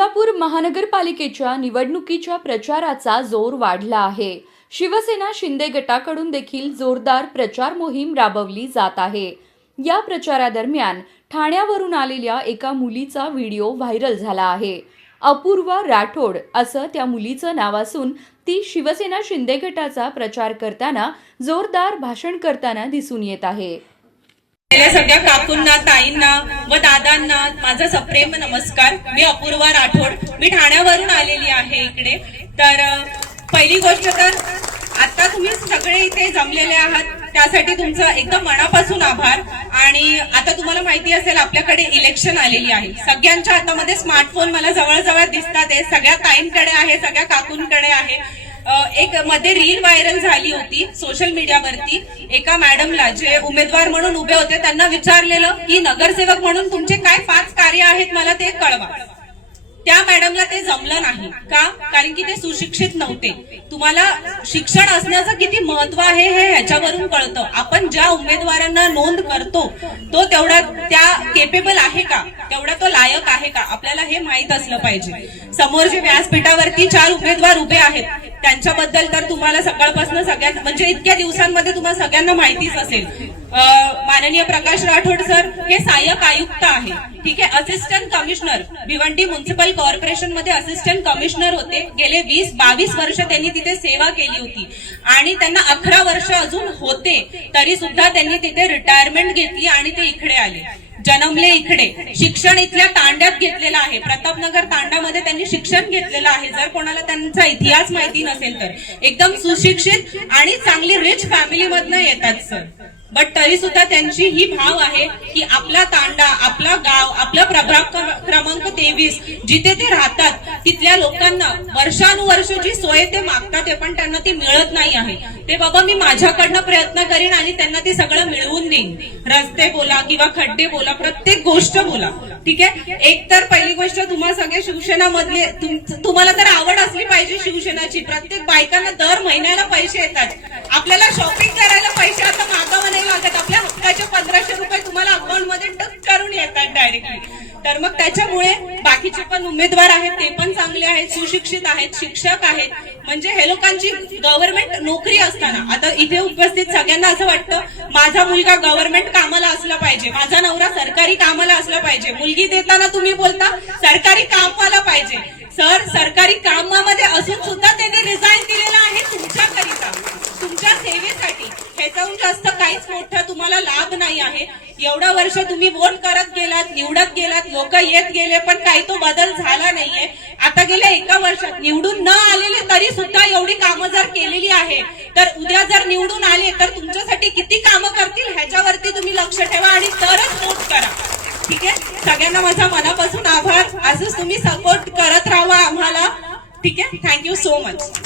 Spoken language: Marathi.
सोलापूर महानगरपालिकेच्या निवडणुकीच्या प्रचाराचा जोर वाढला आहे. शिवसेना शिंदे गटाकडून देखील जोरदार प्रचार मोहीम राबवली जात आहे. या प्रचारादरम्यान ठाण्यावरून आलेल्या एका मुलीचा व्हिडिओ व्हायरल झाला आहे. अपूर्वा राठोड असं त्या मुलीचं नाव असून ती शिवसेना शिंदे गटाचा प्रचार करताना जोरदार भाषण करताना दिसून येत आहे. सगळ्या काकूंना ताईंना व दादांना माझा सप्रेम नमस्कार. मी अपूर्वा राठोड. मी ठाण्यावरून आलेली आहे इकडे. तर पहिली गोष्ट तर आता तुम्ही सगळे इथे जमलेले आहात. त्यासाठी तुमचं एकदम मनापासून आभार. आणि आता तुम्हाला माहिती असेल आपल्याकडे इलेक्शन आलेली आहे. सगळ्यांच्या हातामध्ये स्मार्टफोन मला जवळजवळ दिसतात आहे. सगळ्या ताईंकडे आहे सगळ्या काकूंकडे आहे. एक मध्ये रील व्हायरल झाली होती सोशल मीडियावरती. एका मॅडमला जे उमेदवार म्हणून उभे होते त्यांना विचारलेलं की नगरसेवक म्हणून तुमचे काय पाच कार्य आहेत मला ते कळवा. त्या मॅडमला ते जमलं नाही. का? कारण की ते सुशिक्षित नव्हते. तुम्हाला शिक्षण असण्याचं किती महत्त्व आहे हे ह्याच्यावरून कळतं. आपण ज्या उमेदवारांना नोंद करतो तो तेवढा त्या केपेबल आहे का? तेवढा तो लायक आहे का? आपल्याला हे माहीत असलं पाहिजे. समोर जे व्यासपीठावरती चार उमेदवार उभे आहेत त्यांच्याबद्दल तर तुम्हाला सकाळपासून सगळ्या म्हणजे इतक्या दिवसांमध्ये तुम्हाला सगळ्यांना माहितीच असेल. माननीय प्रकाश राठोड सर हे सहाय्यक आयुक्त आहे. ठीक आहे? असिस्टंट कमिशनर भिवंडी म्युन्सिपल कॉर्पोरेशनमध्ये असिस्टंट कमिशनर होते. गेले वीस बावीस वर्ष त्यांनी तिथे सेवा केली होती. आणि त्यांना अकरा वर्ष अजून होते. तरी सुद्धा त्यांनी तिथे रिटायरमेंट घेतली आणि ते इकडे आले. जन्मले इकडे. शिक्षण इथल्या तांड्यात घेतलेलं आहे. प्रतापनगर तांड्यामध्ये त्यांनी शिक्षण घेतलेलं आहे. जर कोणाला त्यांचा इतिहास माहिती नसेल तर. एकदम सुशिक्षित आणि चांगली रिच फॅमिली मधनं येतात सर बट तरी सुद्धा त्यांची ही भाव आहे की आपला तांडा आपला गाव आपला प्रभाग क्रमांक तेवीस जिथे ते राहतात तिथल्या लोकांना वर्षानुवर्ष जी सोय ते मागतात ते पण त्यांना ती मिळत नाही आहे. ते बाबा मी माझ्याकडनं प्रयत्न करीन आणि त्यांना ते सगळं मिळवून देईन. रस्ते बोला किंवा खड्डे बोला प्रत्येक गोष्ट बोला. ठीक आहे? एक तर पहिली गोष्ट तुम्हाला सगळे शिवसेना मधले तुम्हाला तर आवड असली पाहिजे शिवसेनाची. प्रत्येक बायकांना दर महिन्याला पैसे येतात. आपल्याला शॉपिंग मध्ये टक करून येतात डायरेक्टली तर मग त्याच्यामुळे बाकीचे पण उमेदवार आहेत ते पण चांगले आहेत सुशिक्षित आहेत शिक्षक आहेत. म्हणजे हे लोकांची गव्हर्नमेंट नोकरी असताना आता इथे उपस्थित सगळ्यांना असं वाटतं माझा मुलगा गव्हर्नमेंट कामाला असला पाहिजे माझा नवरा सरकारी कामाला असला पाहिजे. मुलगी देताना तुम्ही बोलता सरकारी कामवाला पाहिजे. सर सरकारी काम मोठा तुम्हाला लाभ नाही आहे. एवढा वर्ष तुम्ही वोट करत गेलात निवडत गेलात लोक येत गेले पण काही तो बदल झाला नाहीये. आता गेल्या एका वर्षात निवडून न आलेले तरी सुद्धा एवढी कामं जर केलेली आहे तर उद्या जर निवडून आले तर तुमच्यासाठी किती कामं करतील ह्याच्यावरती तुम्ही लक्ष ठेवा आणि तरच वोट करा. ठीक आहे? सगळ्यांना माझा मनापासून आभार. असंच तुम्ही सपोर्ट करत राहा आम्हाला. ठीक आहे? Thank you so much